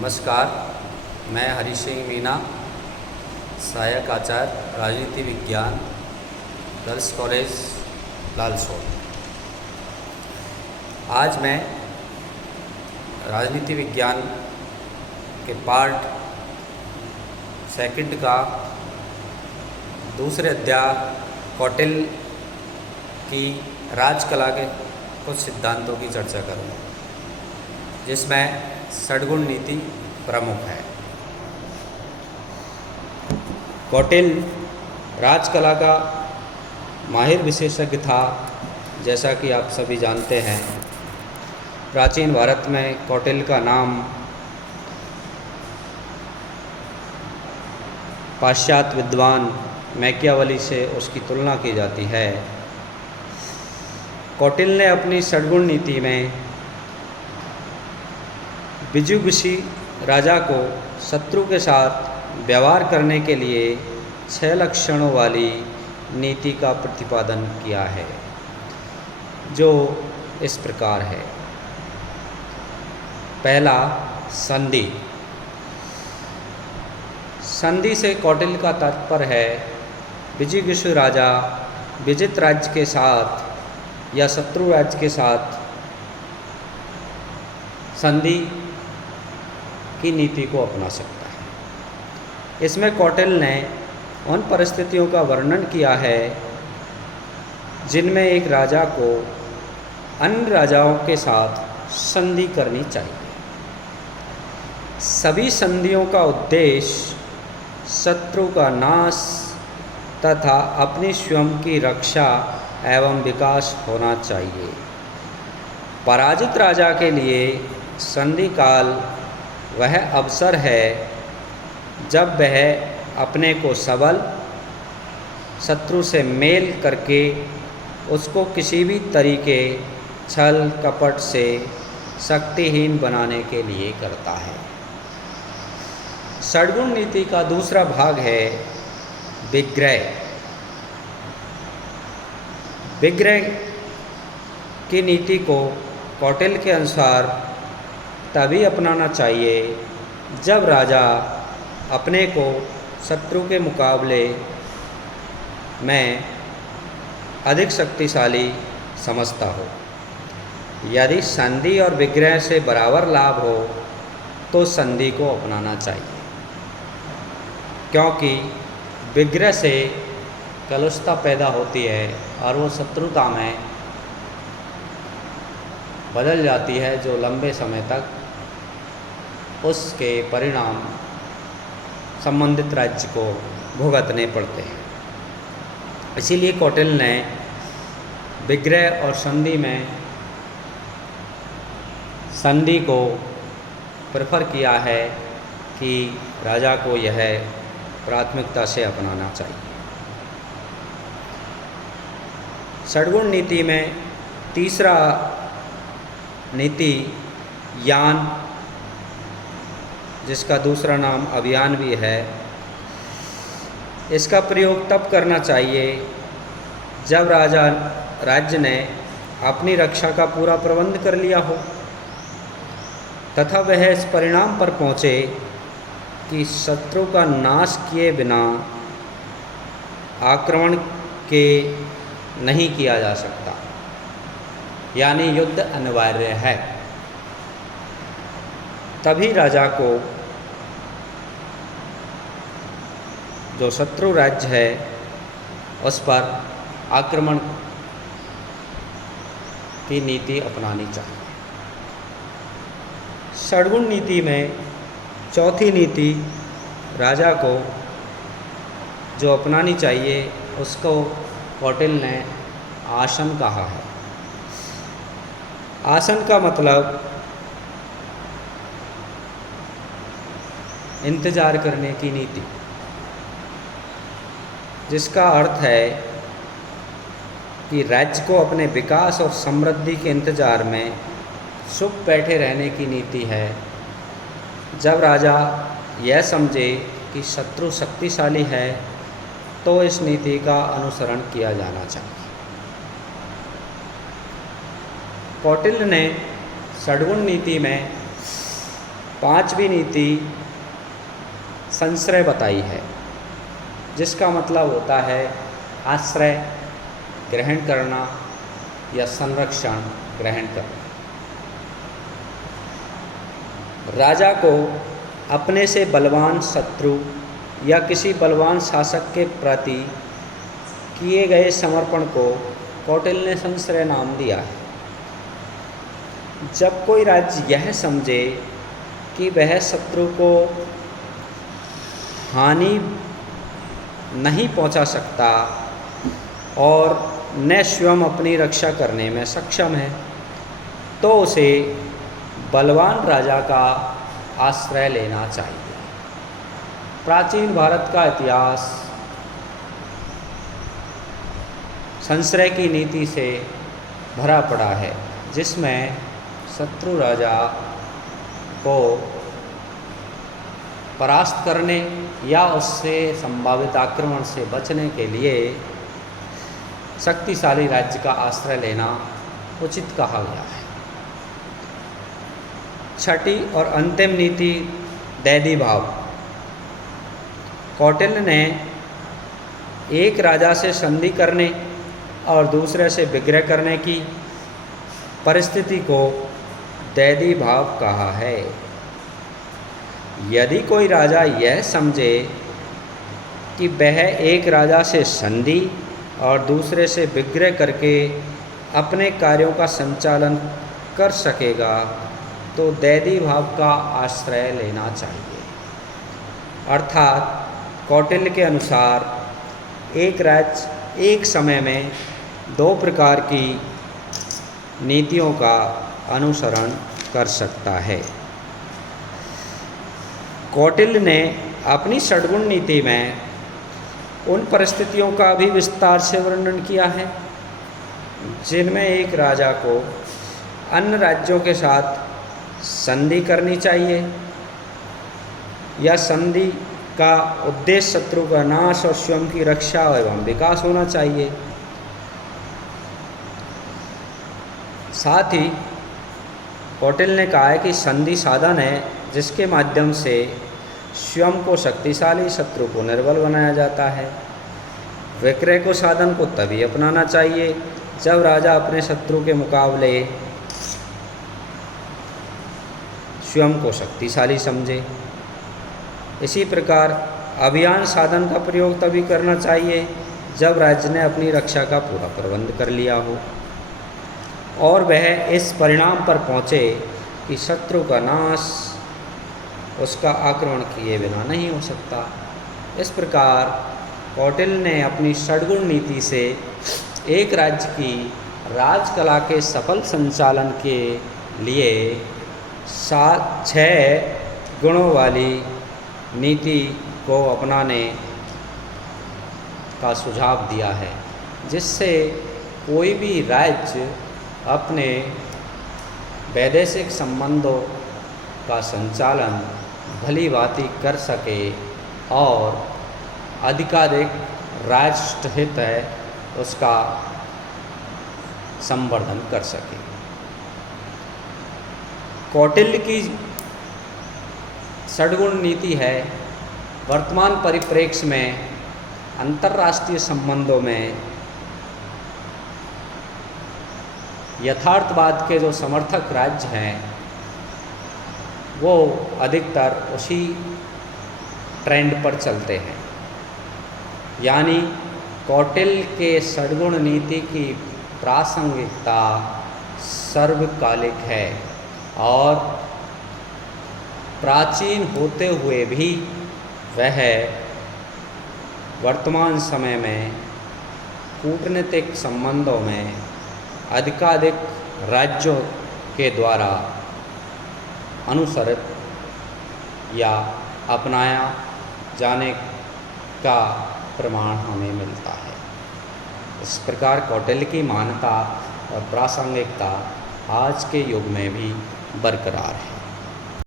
नमस्कार, मैं हरी सिंह मीना, सहायक आचार्य राजनीति विज्ञान, गर्ल्स कॉलेज लालसोट। आज मैं राजनीति विज्ञान के पार्ट सेकंड का दूसरे अध्याय कौटिल्य की राजकला के कुछ सिद्धांतों की चर्चा करूँगा, जिसमें षड्गुण नीति प्रमुख है। कौटिल्य राजकला का माहिर विशेषज्ञ था, जैसा कि आप सभी जानते हैं। प्राचीन भारत में कौटिल्य का नाम पाश्चात्य विद्वान मैकियावली से उसकी तुलना की जाती है। कौटिल्य ने अपनी षड्गुण नीति में विजुगुषी राजा को शत्रु के साथ व्यवहार करने के लिए 6 लक्षणों वाली नीति का प्रतिपादन किया है, जो इस प्रकार है। पहला, संधि। संधि से कौटिल्य का तात्पर्य है विजुगुषु राजा विजित राज्य के साथ या शत्रु राज्य के साथ संधि की नीति को अपना सकता है। इसमें कौटिल्य ने उन परिस्थितियों का वर्णन किया है जिनमें एक राजा को अन्य राजाओं के साथ संधि करनी चाहिए। सभी संधियों का उद्देश्य शत्रु का नाश तथा अपनी स्वयं की रक्षा एवं विकास होना चाहिए। पराजित राजा के लिए संधि काल वह अवसर है जब वह अपने को सबल शत्रु से मेल करके उसको किसी भी तरीके छल कपट से शक्तिहीन बनाने के लिए करता है। षड्गुण नीति का दूसरा भाग है विग्रह। विग्रह की नीति को कौटिल्य के अनुसार तभी अपनाना चाहिए जब राजा अपने को शत्रु के मुकाबले में अधिक शक्तिशाली समझता हो। यदि संधि और विग्रह से बराबर लाभ हो तो संधि को अपनाना चाहिए, क्योंकि विग्रह से कलुषता पैदा होती है और वो शत्रुता में बदल जाती है, जो लंबे समय तक उसके परिणाम संबंधित राज्य को भुगतने पड़ते हैं। इसीलिए कौटिल्य ने विग्रह और संधि में संधि को प्रेफर किया है कि राजा को यह प्राथमिकता से अपनाना चाहिए। षड्गुण नीति में तीसरा नीति यान, जिसका दूसरा नाम अभियान भी है, इसका प्रयोग तब करना चाहिए जब राज्य ने अपनी रक्षा का पूरा प्रबंध कर लिया हो तथा वह इस परिणाम पर पहुँचे कि शत्रु का नाश किए बिना आक्रमण के नहीं किया जा सकता, यानी युद्ध अनिवार्य है। तभी राजा को जो शत्रु राज्य है उस पर आक्रमण की नीति अपनानी चाहिए। षड्गुण नीति में चौथी नीति राजा को जो अपनानी चाहिए उसको कौटिल्य ने आसन कहा है। आसन का मतलब इंतजार करने की नीति, जिसका अर्थ है कि राज्य को अपने विकास और समृद्धि के इंतजार में चुप बैठे रहने की नीति है। जब राजा यह समझे कि शत्रु शक्तिशाली है तो इस नीति का अनुसरण किया जाना चाहिए। कौटिल्य ने षड्गुण नीति में पांचवी नीति संश्रय बताई है, जिसका मतलब होता है आश्रय ग्रहण करना या संरक्षण ग्रहण करना। राजा को अपने से बलवान शत्रु या किसी बलवान शासक के प्रति किए गए समर्पण को कौटिल्य ने संश्रय नाम दिया है। जब कोई राज्य यह समझे कि वह शत्रु को हानि नहीं पहुंचा सकता और न स्वयं अपनी रक्षा करने में सक्षम है, तो उसे बलवान राजा का आश्रय लेना चाहिए। प्राचीन भारत का इतिहास संश्रय की नीति से भरा पड़ा है, जिसमें शत्रु राजा को परास्त करने या उससे संभावित आक्रमण से बचने के लिए शक्तिशाली राज्य का आश्रय लेना उचित कहा गया है। छठी और अंतिम नीति दैवी भाव। कौटिल्य ने एक राजा से संधि करने और दूसरे से विग्रह करने की परिस्थिति को दैवी भाव कहा है। यदि कोई राजा यह समझे कि वह एक राजा से संधि और दूसरे से विग्रह करके अपने कार्यों का संचालन कर सकेगा, तो दैवी भाव का आश्रय लेना चाहिए। अर्थात कौटिल्य के अनुसार एक राज्य एक समय में दो प्रकार की नीतियों का अनुसरण कर सकता है। कौटिल्य ने अपनी षड्गुण नीति में उन परिस्थितियों का भी विस्तार से वर्णन किया है जिनमें एक राजा को अन्य राज्यों के साथ संधि करनी चाहिए या संधि का उद्देश्य शत्रु का नाश और स्वयं की रक्षा एवं विकास होना चाहिए। साथ ही कौटिल्य ने कहा है कि संधि साधन है जिसके माध्यम से स्वयं को शक्तिशाली, शत्रु को निर्बल बनाया जाता है। विक्रय को साधन को तभी अपनाना चाहिए जब राजा अपने शत्रु के मुकाबले स्वयं को शक्तिशाली समझे। इसी प्रकार अभियान साधन का प्रयोग तभी करना चाहिए जब राज्य ने अपनी रक्षा का पूरा प्रबंध कर लिया हो और वह इस परिणाम पर पहुँचे कि शत्रु का नाश उसका आक्रमण किए बिना नहीं हो सकता। इस प्रकार कौटिल्य ने अपनी षड्गुण नीति से एक राज्य की राजकला के सफल संचालन के लिए 6 गुणों वाली नीति को अपनाने का सुझाव दिया है, जिससे कोई भी राज्य अपने वैदेशिक संबंधों का संचालन भली भांति कर सके और अधिकाधिक राष्ट्र हित है उसका संवर्धन कर सके। कौटिल्य की षड्गुण नीति है वर्तमान परिप्रेक्ष्य में अंतर्राष्ट्रीय संबंधों में यथार्थवाद के जो समर्थक राज्य हैं वो अधिकतर उसी ट्रेंड पर चलते हैं। यानी कौटिल्य के षड्गुण नीति की प्रासंगिकता सर्वकालिक है और प्राचीन होते हुए भी वह वर्तमान समय में कूटनीतिक संबंधों में अधिकाधिक राज्यों के द्वारा अनुसरित या अपनाया जाने का प्रमाण हमें मिलता है। इस प्रकार कौटिल्य की मान्यता और प्रासंगिकता आज के युग में भी बरकरार है।